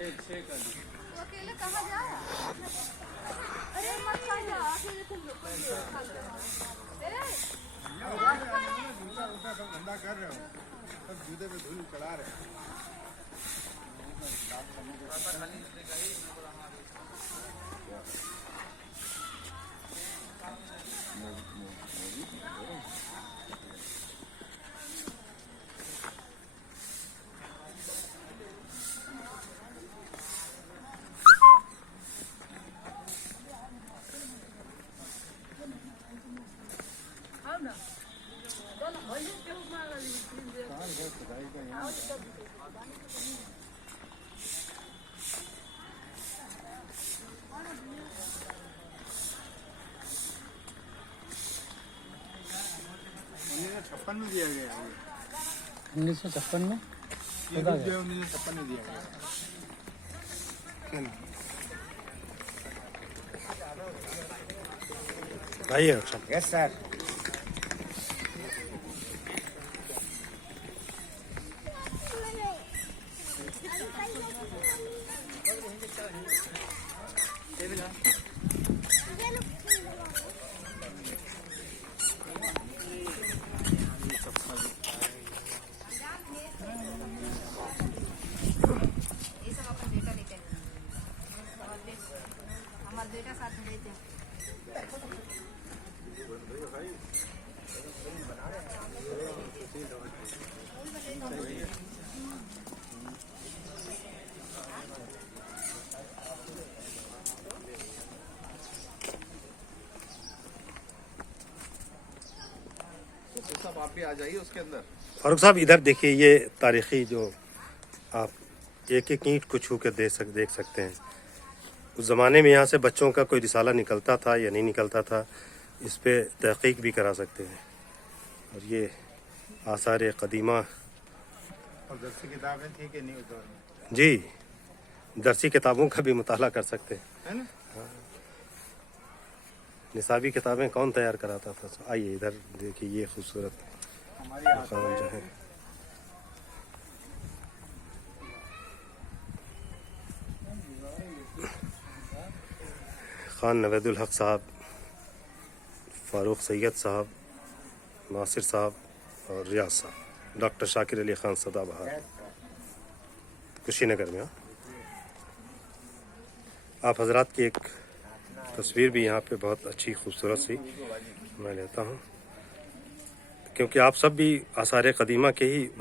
अकेले कहाँ जा रहा है? अरे मत खा जा, आखिर तुम लोग धंधा कर रहे हो, सब जूते पे धूल चढ़ा रहे हो। छप्पन में दिया गया है, 1956 में ये भी जो 1956 में दिया गया भाई है। Yes sir. बेटा साथ में लेते हैं। साहब आप भी आ जाइए उसके अंदर। फारूक साहब इधर देखिए, ये तारीखी जो आप एक एक ईंट को छू कर देख सकते हैं। उस ज़माने में यहाँ से बच्चों का कोई रिसाला निकलता था या नहीं निकलता था, इस पे तहक़ीक़ भी करा सकते हैं। और ये आसार क़दीमा और दरसी किताबें थी कि नहीं उस दौर में? जी, दरसी किताबों का भी मुताला कर सकते हैं, है ना? निसाबी किताबें कौन तैयार कराता था। आइए इधर देखिए, ये खूबसूरत हमारी मकान जो है। खान नवेदुल हक साहब, फारूक सैयद साहब, नासिर साहब और रियाज साहब, डॉक्टर शाकिर अली खान सदाबहार, कुशीनगर में। आप हजरात की एक तस्वीर भी यहाँ पे बहुत अच्छी खूबसूरत सी मैं लेता हूँ, क्योंकि आप सब भी आसार क़दीमा के ही